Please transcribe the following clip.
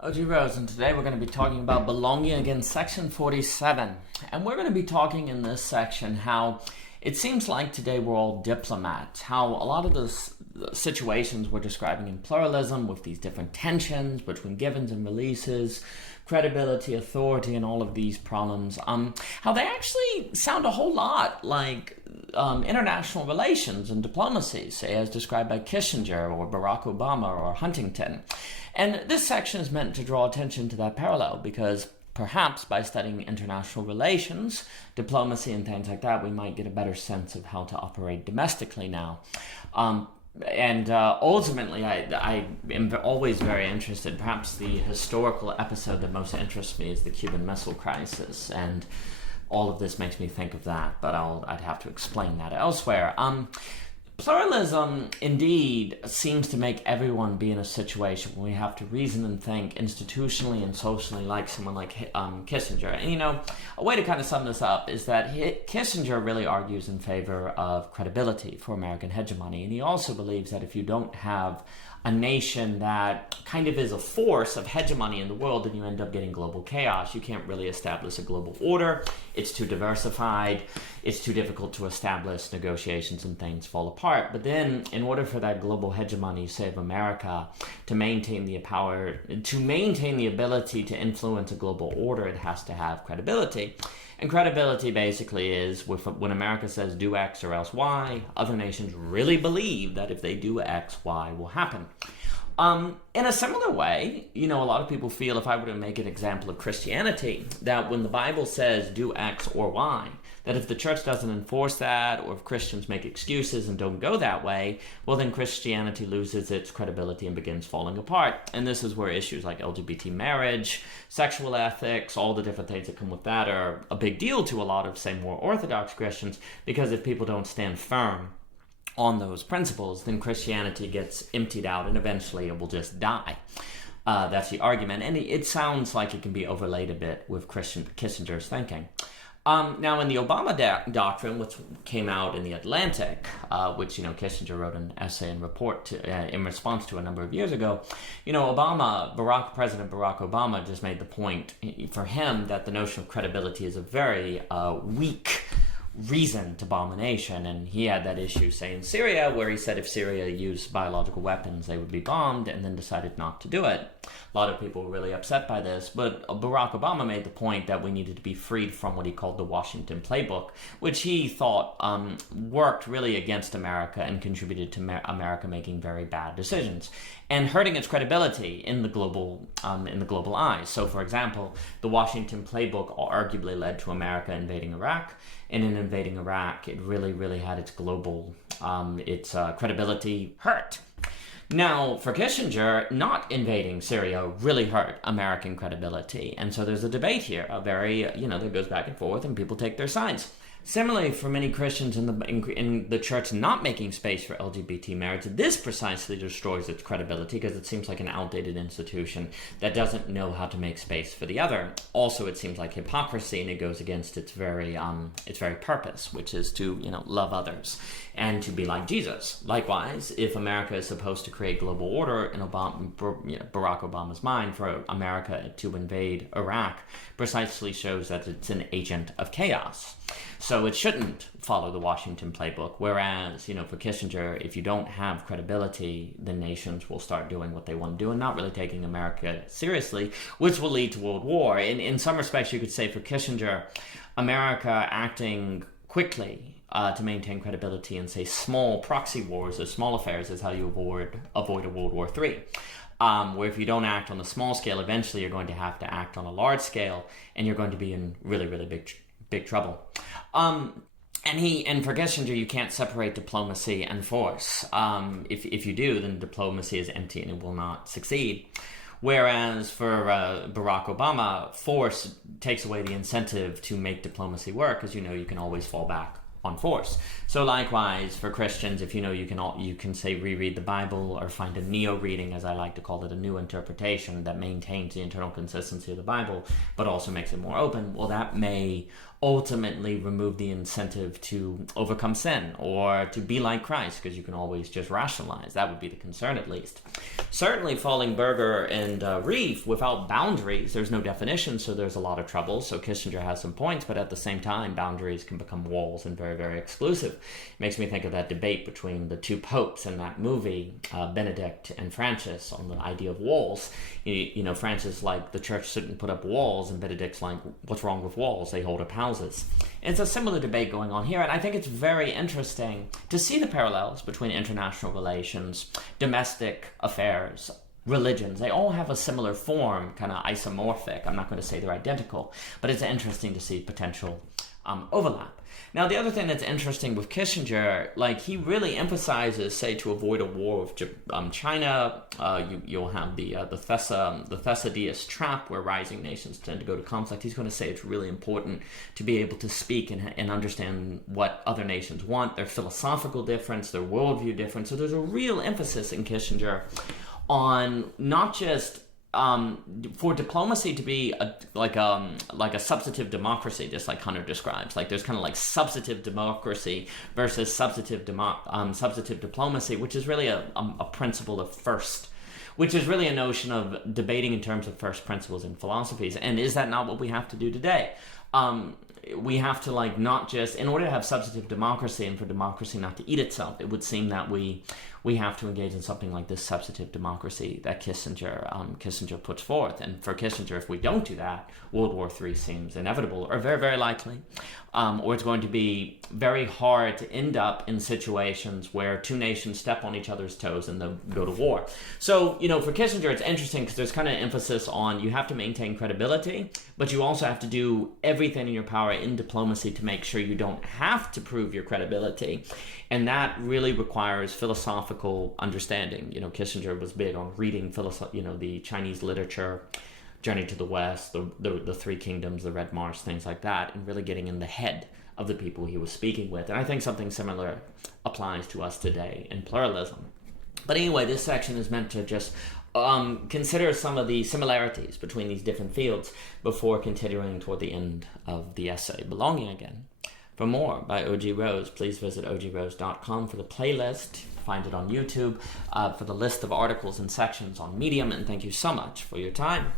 OG Rose, and today we're going to be talking about belonging against Section 47. And we're going to be talking in this section how it seems like today we're all diplomats, how a lot of those situations we're describing in pluralism with these different tensions between givens and releases, credibility, authority, and all of these problems, how they actually sound a whole lot like international relations and diplomacy, say as described by Kissinger or Barack Obama or Huntington. And this section is meant to draw attention to that parallel because perhaps by studying international relations, diplomacy, and things like that, we might get a better sense of how to operate domestically now. Ultimately, I am always very interested. Perhaps the historical episode that most interests me is the Cuban Missile Crisis, and all of this makes me think of that, but I'd have to explain that elsewhere. Pluralism, indeed, seems to make everyone be in a situation where we have to reason and think institutionally and socially like someone like Kissinger. And, a way to kind of sum this up is that Kissinger really argues in favor of credibility for American hegemony. And he also believes that if you don't have a nation that kind of is a force of hegemony in the world, then you end up getting global chaos. You can't really establish a global order. It's too diversified. It's too difficult to establish. Negotiations and things fall apart. But then, in order for that global hegemony, say of America, to maintain the power, to maintain the ability to influence a global order, it has to have credibility. And credibility basically is when America says do X or else Y, other nations really believe that if they do X, Y will happen. In a similar way, a lot of people feel, if I were to make an example of Christianity, that when the Bible says do X or Y, that if the church doesn't enforce that, or if Christians make excuses and don't go that way, well then Christianity loses its credibility and begins falling apart. And this is where issues like LGBT marriage, sexual ethics, all the different things that come with that are a big deal to a lot of, say, more Orthodox Christians, because if people don't stand firm on those principles, then Christianity gets emptied out and eventually it will just die. That's the argument. And it sounds like it can be overlaid a bit with Kissinger's thinking. Now, in the Obama doctrine, which came out in The Atlantic, which, Kissinger wrote an essay and report in response to a number of years ago, President Barack Obama just made the point for him that the notion of credibility is a very weak reason to bomb a nation. And he had that issue, say, in Syria, where he said if Syria used biological weapons, they would be bombed, and then decided not to do it. A lot of people were really upset by this, but Barack Obama made the point that we needed to be freed from what he called the Washington playbook, which he thought worked really against America and contributed to America making very bad decisions and hurting its credibility in the global eye. So, for example, the Washington playbook arguably led to America invading Iraq, and in invading Iraq, it really, really had its global credibility hurt. Now, for Kissinger, not invading Syria really hurt American credibility. And so there's a debate here, that goes back and forth, and people take their sides. Similarly, for many Christians in the church not making space for LGBT marriage, this precisely destroys its credibility because it seems like an outdated institution that doesn't know how to make space for the other. Also, it seems like hypocrisy, and it goes against its very purpose, which is to love others and to be like Jesus. Likewise, if America is supposed to create global order in Barack Obama's mind, for America to invade Iraq precisely shows that it's an agent of chaos. So it shouldn't follow the Washington playbook, whereas, for Kissinger, if you don't have credibility, the nations will start doing what they want to do and not really taking America seriously, which will lead to world war. In some respects, you could say for Kissinger, America acting quickly to maintain credibility in, say, small proxy wars or small affairs is how you avoid a World War III. Where if you don't act on the small scale, eventually you're going to have to act on a large scale, and you're going to be in really, really big trouble. And for Kissinger, you can't separate diplomacy and force. If you do, then diplomacy is empty and it will not succeed. Whereas for Barack Obama, force takes away the incentive to make diplomacy work, because you can always fall back on force. So likewise for Christians, if you can say reread the Bible or find a neo-reading, as I like to call it, a new interpretation that maintains the internal consistency of the Bible but also makes it more open, well, that may ultimately remove the incentive to overcome sin or to be like Christ, because you can always just rationalize. That would be the concern, at least. Certainly following Berger and Reef, without boundaries, there's no definition, so there's a lot of trouble. So Kissinger has some points, but at the same time, boundaries can become walls and very, very exclusive. It makes me think of that debate between the two popes in that movie, Benedict and Francis, on the idea of walls. Francis, like, the church shouldn't put up walls, and Benedict's like, what's wrong with walls? They hold up houses. It's a similar debate going on here, and I think it's very interesting to see the parallels between international relations, domestic affairs, religions. They all have a similar form, kind of isomorphic. I'm not going to say they're identical, but it's interesting to see potential overlap. Now, the other thing that's interesting with Kissinger, like, he really emphasizes, say, to avoid a war with China, you'll have the Thucydides trap, where rising nations tend to go to conflict. He's going to say it's really important to be able to speak and understand what other nations want, their philosophical difference, their worldview difference. So there's a real emphasis in Kissinger on not just for diplomacy to be like a substantive democracy, just like Hunter describes. Like, there's kind of like substantive democracy versus substantive diplomacy, which is really a principle of first, which is really a notion of debating in terms of first principles in philosophies. And is that not what we have to do today? We have to, like, not just, in order to have substantive democracy and for democracy not to eat itself, it would seem that we have to engage in something like this substantive democracy that Kissinger puts forth. And for Kissinger, if we don't do that, World War III seems inevitable, or very, very likely, or it's going to be very hard to end up in situations where two nations step on each other's toes and then go to war. So, for Kissinger, it's interesting because there's kind of emphasis on you have to maintain credibility, but you also have to do everything in your power in diplomacy to make sure you don't have to prove your credibility. And that really requires philosophical understanding. Kissinger was big on reading the Chinese literature, Journey to the West, the Three Kingdoms, the Red March, things like that, and really getting in the head of the people he was speaking with. And I think something similar applies to us today in pluralism. But anyway, this section is meant to just consider some of the similarities between these different fields before continuing toward the end of the essay, Belonging Again. For more by O.G. Rose, please visit ogrose.com for the playlist. Find it on YouTube, for the list of articles and sections on Medium, and thank you so much for your time.